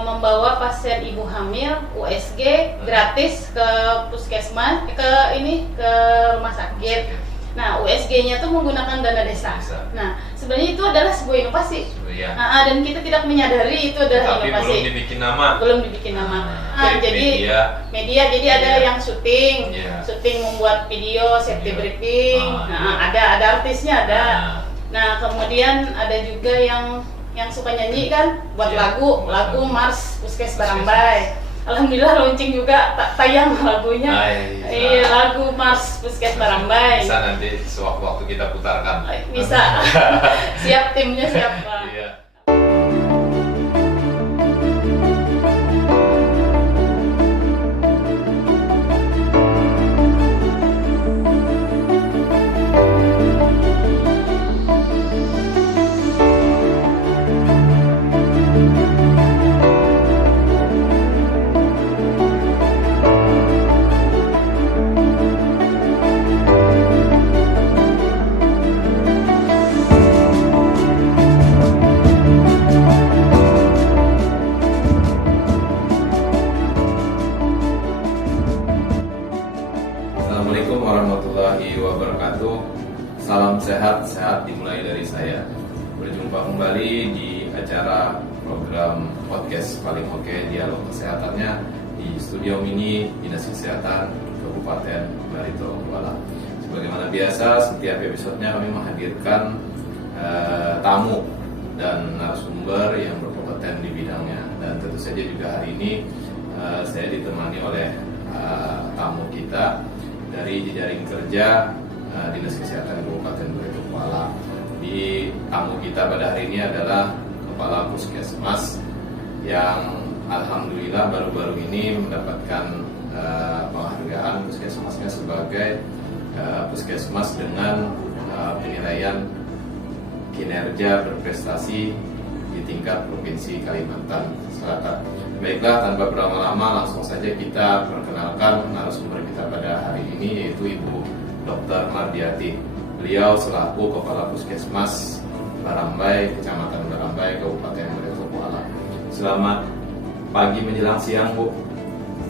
membawa pasien ibu hamil USG gratis ke puskesmas, ke rumah sakit. Nah, USG-nya tuh menggunakan dana desa. Nah, sebenarnya itu adalah sebuah inovasi. Dan kita tidak menyadari itu adalah inovasi. Belum dibikin nama. Jadi media ada yang syuting membuat video, safety briefing. Ada artisnya ada. Nah, kemudian ada juga yang suka nyanyi kan, buat lagu Mars Puskes Barambai. Alhamdulillah launching juga tayang lagunya. Lagu Mars Puskes Barambai. Bisa nanti sewaktu-waktu kita putarkan. Bisa. Siap, timnya siap, Pak. Assalamualaikum warahmatullahi wabarakatuh. Salam sehat dimulai dari saya. Berjumpa kembali di acara program podcast paling oke dialog kesehatannya di studio mini Dinas Kesehatan Kabupaten Barito Kuala. Sebagaimana biasa, setiap episodenya kami menghadirkan tamu dan narasumber yang berkompeten di bidangnya. Dan tentu saja juga hari ini saya ditemani oleh tamu kita dari jejaring kerja Dinas Kesehatan Kabupaten Barito Kuala. Di tamu kita pada hari ini adalah Kepala Puskesmas yang alhamdulillah baru-baru ini mendapatkan penghargaan puskesmasnya sebagai puskesmas dengan penilaian kinerja berprestasi di tingkat Provinsi Kalimantan Selatan. Baiklah, tanpa berlama-lama langsung saja kita perkenalkan narasumber kita pada hari ini, yaitu Ibu Dr. Mardiati. Beliau selaku Kepala Puskesmas Barambai, Kecamatan Barambai, Kabupaten Barito Kuala. Selamat pagi menjelang siang, Bu.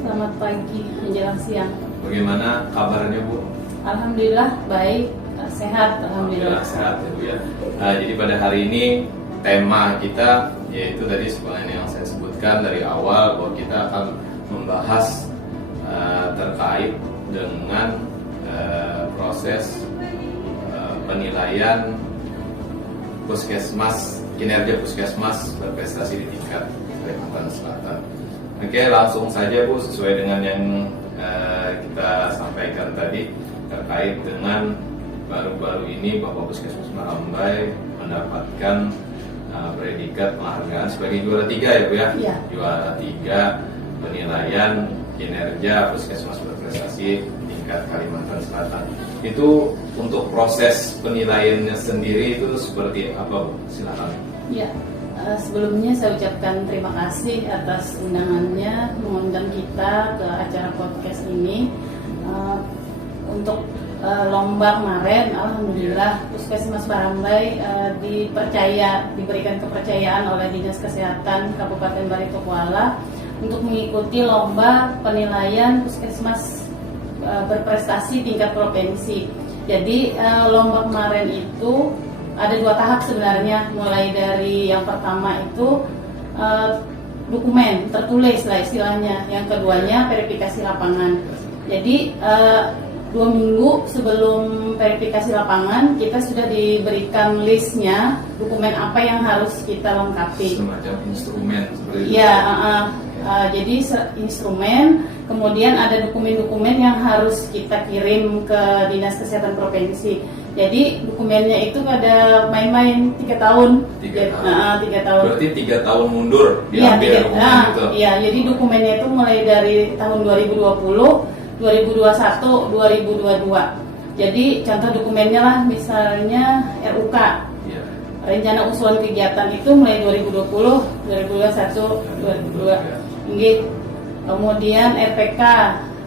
Selamat pagi menjelang siang. Bagaimana kabarnya, Bu? Alhamdulillah baik, sehat. Alhamdulillah sehat ya, Bu ya. Jadi pada hari ini tema kita yaitu tadi sebenarnya yang saya sebutkan dari awal bahwa kita akan membahas terkait dengan proses penilaian puskesmas, kinerja puskesmas berprestasi di tingkat Kalimantan Selatan. Oke, langsung saja Bu, sesuai dengan yang kita sampaikan tadi terkait dengan baru-baru ini bahwa Puskesmas Barambai mendapatkan predikat penghargaan sebagai juara 3 ya Bu ya? Iya. Juara 3 penilaian kinerja puskesmas berprestasi tingkat Kalimantan Selatan. Itu untuk proses penilaiannya sendiri itu seperti apa Bu? Silakan. Ya, sebelumnya saya ucapkan terima kasih atas undangannya mengundang kita ke acara podcast ini. Untuk lomba kemarin, alhamdulillah Puskesmas Barambai diberikan kepercayaan oleh Dinas Kesehatan Kabupaten Barito Kuala untuk mengikuti lomba penilaian puskesmas berprestasi tingkat provinsi. Jadi lomba kemarin itu ada 2 tahap sebenarnya, mulai dari yang pertama itu dokumen tertulis lah istilahnya, yang keduanya verifikasi lapangan. Jadi 2 minggu sebelum verifikasi lapangan kita sudah diberikan listnya dokumen apa yang harus kita lengkapi. Semacam instrumen seperti itu. Ya, jadi instrumen, kemudian ada dokumen-dokumen yang harus kita kirim ke Dinas Kesehatan Provinsi. Jadi dokumennya itu pada main-main 3 tahun. 3 tahun. Berarti 3 tahun mundur Iya, diambil dokumen itu. Iya, jadi dokumennya itu mulai dari tahun 2020, 2021, 2022. Jadi contoh dokumennya lah, misalnya RUK, rencana usulan kegiatan itu mulai 2020, 2021, 2022. Kemudian RPK,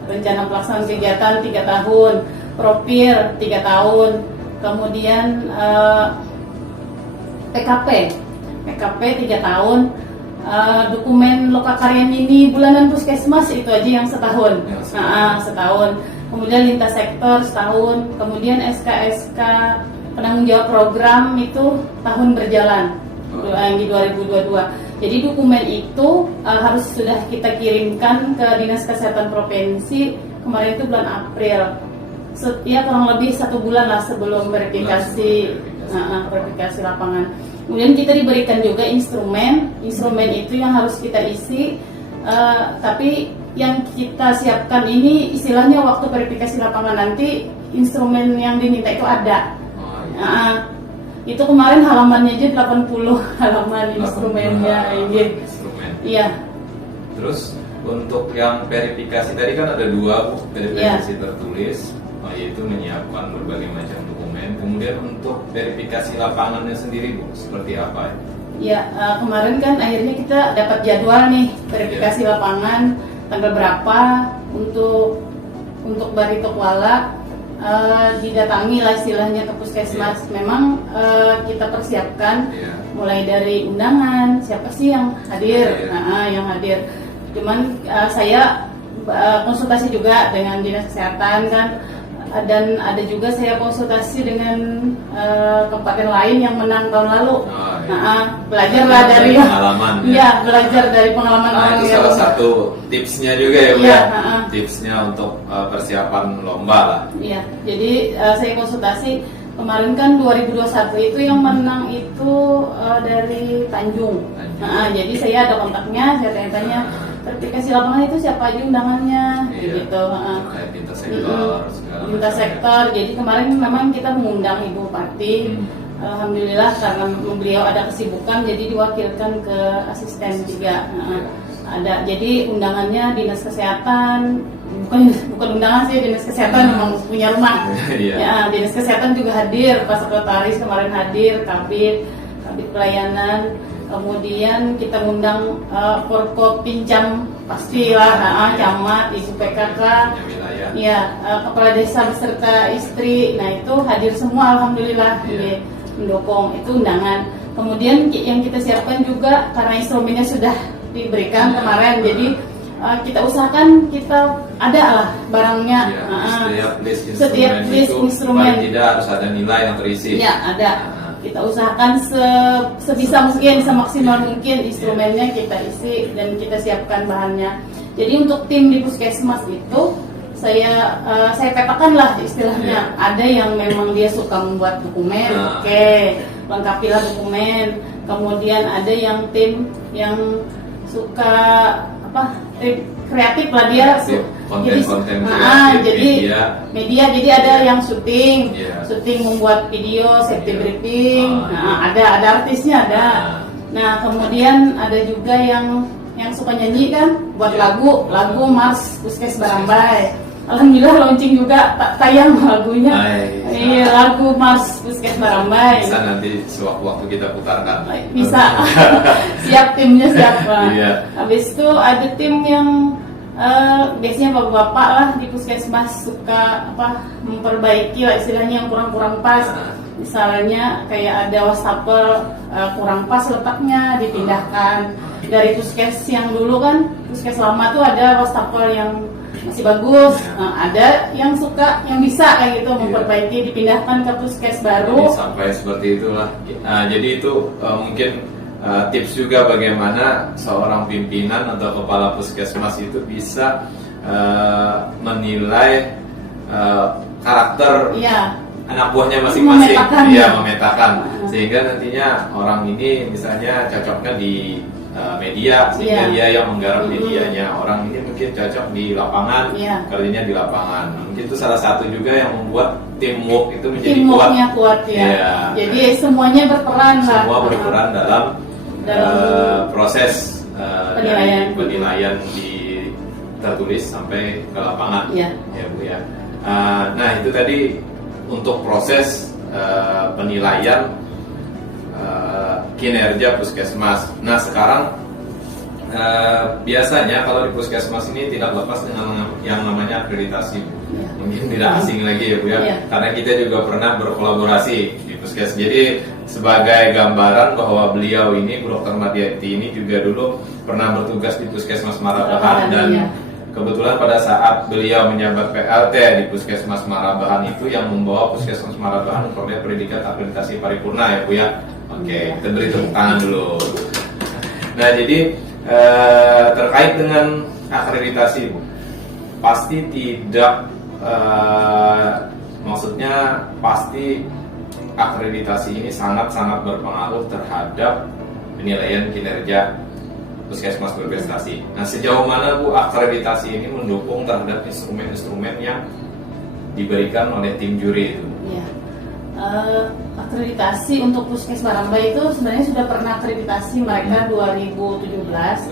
rencana pelaksanaan kegiatan 3 tahun, Propir 3 tahun, kemudian PKP 3 tahun, dokumen lokakarya mini bulanan puskesmas itu aja yang setahun. Setahun. Kemudian lintas sektor setahun. Kemudian SK penanggung jawab program itu tahun berjalan di 2022. Jadi dokumen itu harus sudah kita kirimkan ke Dinas Kesehatan Provinsi kemarin itu bulan April. Ya kurang lebih 1 bulan lah sebelum verifikasi lapangan. Kemudian kita diberikan juga instrumen itu yang harus kita isi, tapi yang kita siapkan ini istilahnya waktu verifikasi lapangan nanti instrumen yang diminta itu ada. Itu kemarin halamannya aja 80 halaman instrumennya. Iya. Terus untuk yang verifikasi tadi kan ada 2 verifikasi tertulis, yaitu menyiapkan berbagai macam dokumen. Kemudian untuk verifikasi lapangannya sendiri, Bu, seperti apa? Ya, kemarin kan akhirnya kita dapat jadwal nih verifikasi lapangan tanggal berapa untuk Barito Kuala, didatangi lah istilahnya ke puskesmas. Memang kita persiapkan mulai dari undangan, siapa sih yang hadir, yang hadir. Cuman saya konsultasi juga dengan Dinas Kesehatan kan. Dan ada juga saya konsultasi dengan kabupaten lain yang menang tahun lalu. Belajarlah dari pengalaman. Belajar dari pengalaman orang itu yang salah satu tipsnya juga ya, Bu. Tipsnya untuk persiapan lomba lah. Iya. Jadi saya konsultasi kemarin kan 2021 itu yang menang itu dari Tanjung. Jadi saya ada kontaknya, saya tanya-tanya verifikasi lapangan itu siapa aja undangannya, gitu. Kayak lintas sektor. Jadi kemarin memang kita mengundang Ibu Bupati. Alhamdulillah karena beliau ada kesibukan, jadi diwakilkan ke asisten 3. Ada. Jadi undangannya Dinas Kesehatan, bukan undangan sih, Dinas Kesehatan memang punya rumah. Dinas Kesehatan juga hadir, Pak Sekretaris kemarin hadir, Kabid pelayanan. Kemudian kita undang Forkopinjam pastilah, camat, ibu PKK, kepala desa beserta istri. Nah itu hadir semua, alhamdulillah, mendukung itu undangan. Kemudian yang kita siapkan juga karena instrumennya sudah diberikan kemarin, jadi kita usahakan kita ada lah barangnya. Setiap list instrumen tidak harus ada nilai yang terisi. Ada. Kita usahakan sebisa mungkin, semaksimal mungkin instrumennya kita isi dan kita siapkan bahannya. Jadi untuk tim di puskesmas itu saya petakan lah istilahnya. Ada yang memang dia suka membuat dokumen, lengkapilah dokumen. Kemudian ada yang tim yang suka kreatif lah dia. Konten jadi media jadi ada yang syuting membuat video, safety briefing. Ada artisnya ada. Nah kemudian ada juga yang suka nyanyi kan, buat lagu Mars Puskes Barambai. Alhamdulillah launching juga tayang lagunya. Lagu Mars Puskes Barambai. Bisa nanti sewaktu-waktu kita putarkan. Bisa. Siap, timnya siap. Habis itu ada tim yang biasanya bapak-bapak lah di puskesmas suka memperbaiki lah istilahnya yang kurang pas. Misalnya kayak ada wastafel kurang pas letaknya, dipindahkan dari puskes yang dulu kan, puskes lama tuh ada wastafel yang masih bagus. Ada yang suka, yang bisa kayak gitu memperbaiki, dipindahkan ke puskes baru. Jadi sampai seperti itulah. Jadi itu mungkin tips juga bagaimana seorang pimpinan atau kepala puskesmas itu bisa menilai karakter anak buahnya masing-masing, memetakan sehingga nantinya orang ini misalnya cocoknya di media, sehingga dia yang menggarap medianya. Orang ini mungkin cocok di lapangan, kerjanya di lapangan. Mungkin itu salah satu juga yang membuat teamwork itu menjadi kuat. Jadi semuanya berperan lah. Semua berperan dalam proses penilaian di tertulis sampai ke lapangan. Ya Bu ya. Nah itu tadi untuk proses penilaian kinerja puskesmas. Nah sekarang biasanya kalau di puskesmas ini tidak lepas dengan yang namanya akreditasi. Mungkin tidak asing lagi ya Bu ya, karena kita juga pernah berkolaborasi di Puskes. Jadi sebagai gambaran bahwa beliau ini, Bu Dr. Mardiati ini juga dulu pernah bertugas di Puskesmas Marabahan dan kebetulan pada saat beliau menjabat PLT di Puskesmas Marabahan itu yang membawa Puskesmas Marabahan memperoleh predikat akreditasi paripurna ya Bu ya. Oke, kita beri tepuk tangan dulu. Nah jadi terkait dengan akreditasi Bu, pasti tidak maksudnya pasti akreditasi ini sangat-sangat berpengaruh terhadap penilaian kinerja Puskesmas berprestasi. Nah, sejauh mana Bu akreditasi ini mendukung terhadap instrumen-instrumen yang diberikan oleh tim juri itu? Ya. Akreditasi untuk Puskes Barambai itu sebenarnya sudah pernah akreditasi mereka 2017.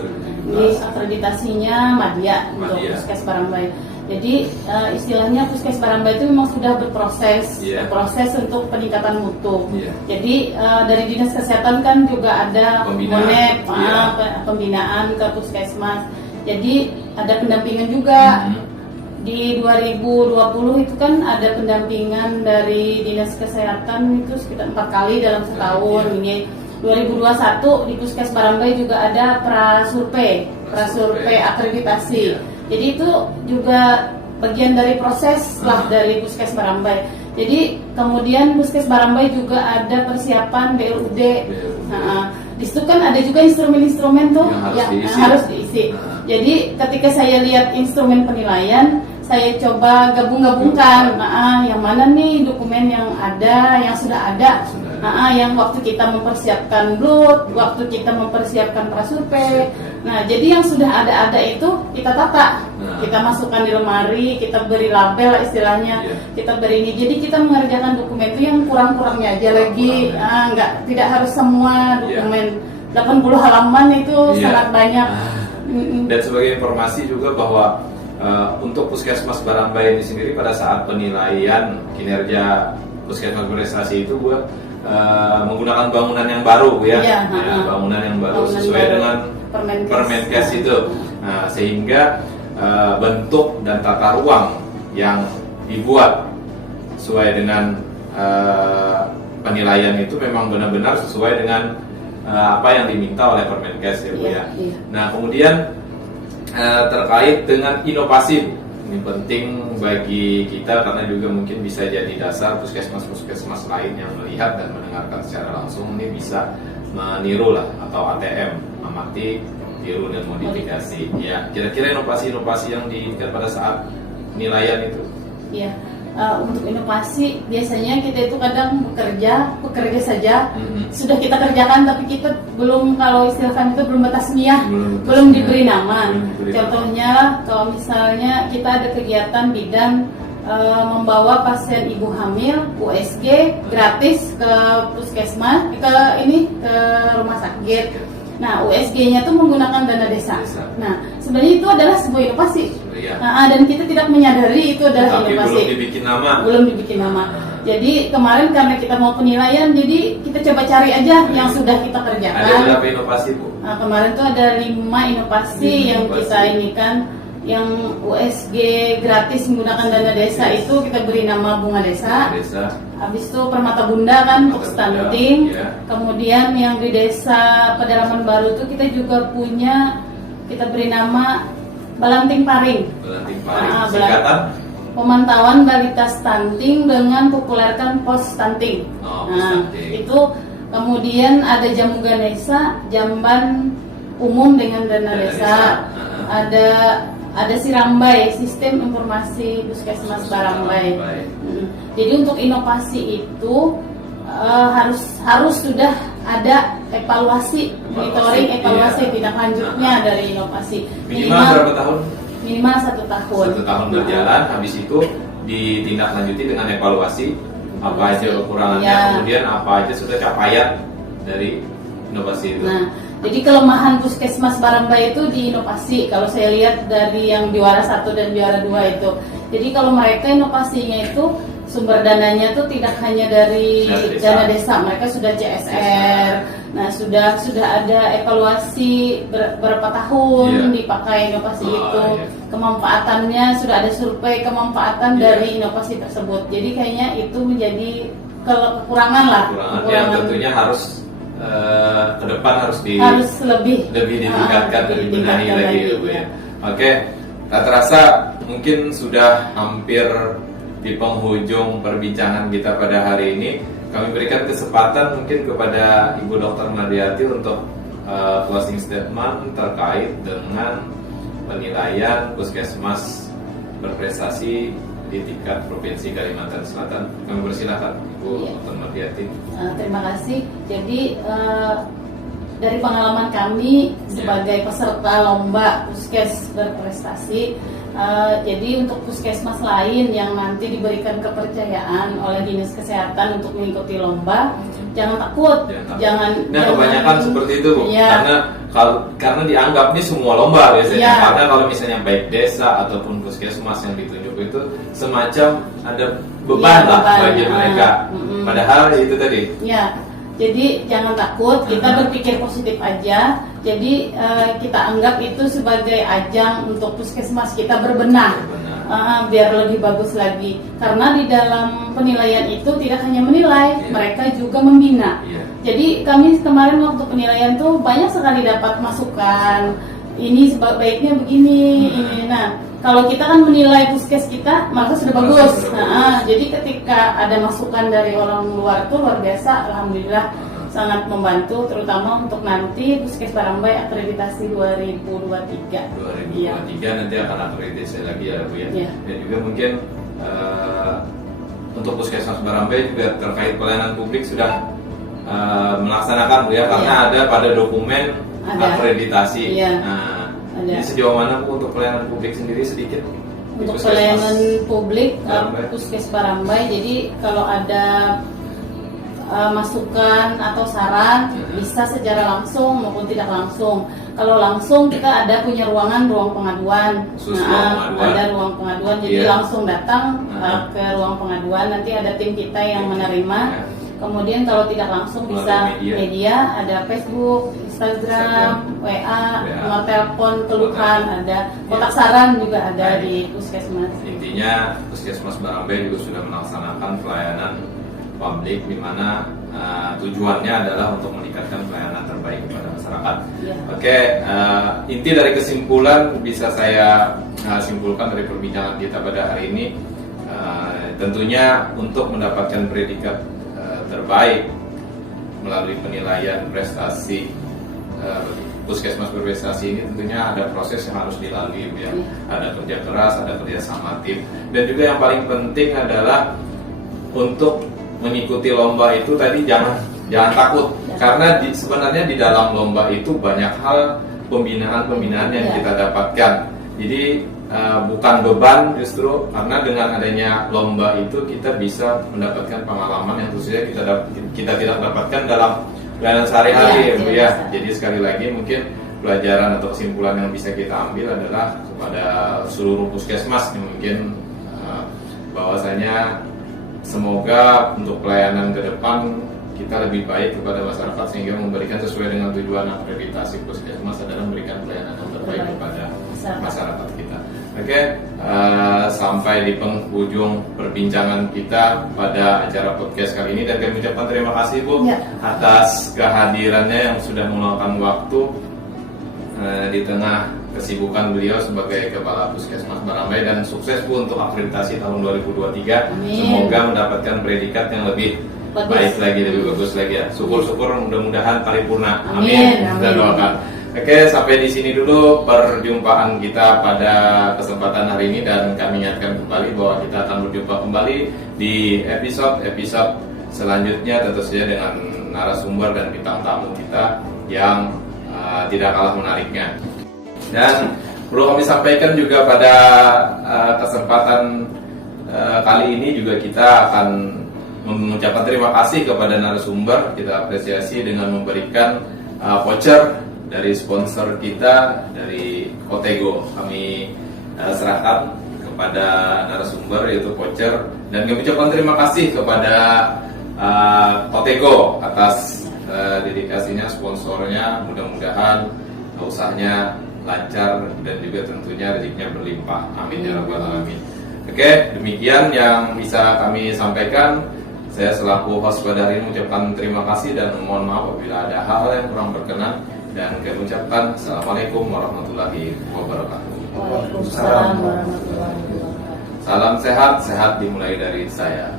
Ini akreditasinya Madya untuk Puskes Barambai. Jadi istilahnya Puskes Barambai itu memang sudah berproses untuk peningkatan mutu. Jadi dari Dinas Kesehatan kan juga ada pembinaan ke Puskesmas. Jadi ada pendampingan juga. Di 2020 itu kan ada pendampingan dari Dinas Kesehatan itu sekitar 4 kali dalam setahun. Ini 2021 di Puskes Barambai juga ada prasurvei akreditasi. Jadi itu juga bagian dari proses lah dari Puskes Barambai. Jadi kemudian Puskes Barambai juga ada persiapan BLUD. Di situ kan ada juga instrumen-instrumen tuh yang harus diisi. Jadi ketika saya lihat instrumen penilaian, saya coba gabung-gabungkan. Yang mana nih dokumen yang ada, yang sudah ada. Yang waktu kita mempersiapkan blood, waktu kita mempersiapkan prasurvei. Nah, jadi yang sudah ada itu kita tata, kita masukkan di lemari, kita beri label istilahnya, kita beri ini. Jadi kita mengerjakan dokumen itu yang kurang-kurangnya aja lagi, tidak harus semua dokumen 80 halaman itu sangat banyak. Dan sebagai informasi juga bahwa untuk Puskesmas Barambai ini sendiri pada saat penilaian kinerja Puskesmas berprestasi itu buat menggunakan bangunan yang baru Bu ya, bangunan yang baru sesuai dengan Permenkes itu. Nah, sehingga bentuk dan tata ruang yang dibuat sesuai dengan penilaian itu memang benar-benar sesuai dengan apa yang diminta oleh Permenkes ya Bu ya. Nah, kemudian terkait dengan inovasi, ini penting bagi kita karena juga mungkin bisa jadi dasar puskesmas-puskesmas lain yang melihat dan mendengarkan secara langsung ini bisa meniru lah atau ATM, amati, tiru dan modifikasi. Ya, kira-kira inovasi-inovasi yang diinginkan pada saat penilaian itu. Iya. Untuk inovasi biasanya kita itu kadang bekerja saja sudah kita kerjakan tapi kita belum, kalau istilahkan itu belum tasmiyah, belum diberi nama. Contohnya kalau misalnya kita ada kegiatan bidang membawa pasien ibu hamil USG gratis ke puskesmas, ke rumah sakit. Nah, USG-nya itu menggunakan dana desa. Nah, sebenarnya itu adalah sebuah inovasi. Dan kita tidak menyadari itu adalah inovasi. Belum dibikin nama. Jadi kemarin karena kita mau penilaian, jadi kita coba cari aja yang sudah kita kerjakan. Ada berapa inovasi Bu? Nah, kemarin tuh ada 5 inovasi yang kita inikan. Yang USG gratis menggunakan dana desa itu kita beri nama bunga desa. Habis itu Permata Bunda kan untuk stunting. Kemudian yang di desa Pedalaman Baru itu kita juga punya, kita beri nama Balanting Paring. Singkatan pemantauan balita stunting dengan populerkan pos stunting. Itu kemudian ada Jamu Ganesa, jamban umum dengan dana desa. Ada Sirambai, sistem informasi Puskesmas Barambai. Jadi untuk inovasi itu harus sudah ada evaluasi, monitoring, evaluasi tindak lanjutnya dari inovasi. Minimal berapa tahun? Minimal 1 tahun. 1 tahun berjalan, habis itu ditindaklanjuti dengan evaluasi apa aja kekurangannya, kemudian apa aja sudah capaian dari inovasi itu. Nah, jadi kelemahan Puskesmas Barambai itu di inovasi. Kalau saya lihat dari yang juara 1 dan juara 2 itu. Jadi kalau mereka inovasinya itu sumber dananya itu tidak hanya dari dana desa, mereka sudah CSR. Nah, sudah ada evaluasi berapa tahun dipakai inovasi itu. Kemanfaatannya sudah ada survei kemanfaatan dari inovasi tersebut. Jadi kayaknya itu menjadi kekurangan lah. Yang tentunya harus ke depan harus lebih ditingkatkan, lebih benahi lagi ya Bu ya. Oke, tak terasa mungkin sudah hampir di penghujung perbincangan kita pada hari ini. Kami berikan kesempatan mungkin kepada Ibu Dr. Mardiati untuk closing statement terkait dengan penilaian puskesmas berprestasi di tingkat Provinsi Kalimantan Selatan. Kami persilahkan Ibu Dr. Mardiati. Terima kasih. Jadi dari pengalaman kami sebagai peserta lomba puskes berprestasi, jadi untuk puskesmas lain yang nanti diberikan kepercayaan oleh Dinas Kesehatan untuk mengikuti lomba, jangan takut. Kebanyakan seperti itu Bu. Karena dianggap ini semua lomba biasanya. Karena kalau misalnya baik desa ataupun puskesmas yang ditunjuk itu semacam ada beban bagi mereka. Padahal itu tadi. Jadi jangan takut, kita berpikir positif aja. Jadi kita anggap itu sebagai ajang untuk puskesmas kita berbenah, biar lebih bagus lagi. Karena di dalam penilaian itu tidak hanya menilai, mereka juga membina. Jadi kami kemarin waktu penilaian tuh banyak sekali dapat masukan. Ini sebaiknya begini, ini. Nah, kalau kita kan menilai puskes kita, maka sudah bagus. Jadi ketika ada masukan dari orang luar tuh luar biasa, alhamdulillah sangat membantu, terutama untuk nanti Puskes Barambai akreditasi 2023. 2023 nanti akan akreditasi lagi ya Bu ya. Dan juga mungkin untuk Puskesmas Barambai juga terkait pelayanan publik sudah melaksanakan Bu ya, karena ada pada dokumen akreditasi. Jadi sejauh mana Bu untuk pelayanan publik sendiri sedikit? Untuk pelayanan publik Puskes Barambai, jadi kalau ada masukan atau saran bisa secara langsung maupun tidak langsung. Kalau langsung kita ada punya ruang pengaduan. Ada ruang pengaduan, jadi langsung datang ke ruang pengaduan. Nanti ada tim kita yang menerima. Kemudian kalau tidak langsung bisa media, ada Facebook, Instagram, WA, nomor telepon, keluhan, ada kotak saran juga ada di puskesmas. Intinya Puskesmas Barambai juga sudah melaksanakan pelayanan publik, di mana tujuannya adalah untuk meningkatkan pelayanan terbaik kepada masyarakat. Oke, inti dari kesimpulan bisa saya simpulkan dari perbincangan kita pada hari ini, tentunya untuk mendapatkan predikat terbaik melalui penilaian prestasi puskesmas berprestasi ini tentunya ada proses yang harus dilalui ya. Ada kerja keras, ada kerja sama tim, dan juga yang paling penting adalah untuk mengikuti lomba itu tadi jangan takut, karena sebenarnya di dalam lomba itu banyak hal pembinaan yang kita dapatkan. Jadi bukan beban, justru karena dengan adanya lomba itu kita bisa mendapatkan pengalaman yang tentunya kita tidak dapatkan dalam pelayanan sehari-hari ya. Jadi sekali lagi mungkin pelajaran atau kesimpulan yang bisa kita ambil adalah kepada seluruh puskesmas yang mungkin bahwasanya semoga untuk pelayanan ke depan kita lebih baik kepada masyarakat, sehingga memberikan sesuai dengan tujuan akreditasi puskesmas adalah memberikan pelayanan yang terbaik kepada masyarakat kita. Oke, sampai di penghujung perbincangan kita pada acara podcast kali ini, dan kami ucapkan terima kasih Bu atas kehadirannya yang sudah meluangkan waktu di tengah kesibukan beliau sebagai Kepala Puskesmas Barambai, dan sukses Bu untuk akreditasi tahun 2023. Semoga mendapatkan predikat yang lebih baik lagi, lebih bagus lagi ya. Syukur-syukur mudah-mudahan paripurna. Amin. Kita doakan. Oke, sampai di sini dulu perjumpaan kita pada kesempatan hari ini, dan kami ingatkan kembali bahwa kita akan berjumpa kembali di episode selanjutnya, tentu saja dengan narasumber dan bintang tamu kita yang tidak kalah menariknya. Dan perlu kami sampaikan juga pada kesempatan kali ini juga kita akan mengucapkan terima kasih kepada narasumber. Kita apresiasi dengan memberikan voucher dari sponsor kita, dari Kotego. Kami serahkan kepada narasumber, yaitu voucher, dan kami ucapkan terima kasih kepada Kotego atas dedikasinya, sponsornya. Mudah-mudahan usahanya lancar dan juga tentunya rezekinya berlimpah. Amin ya rabbal alamin. Oke, demikian yang bisa kami sampaikan. Saya selaku host pada hari ini mengucapkan terima kasih dan mohon maaf apabila ada hal-hal yang kurang berkenan, dan kami ucapkan Assalamualaikum warahmatullahi wabarakatuh. Waalaikumsalam warahmatullahi wabarakatuh. Salam sehat, sehat dimulai dari saya.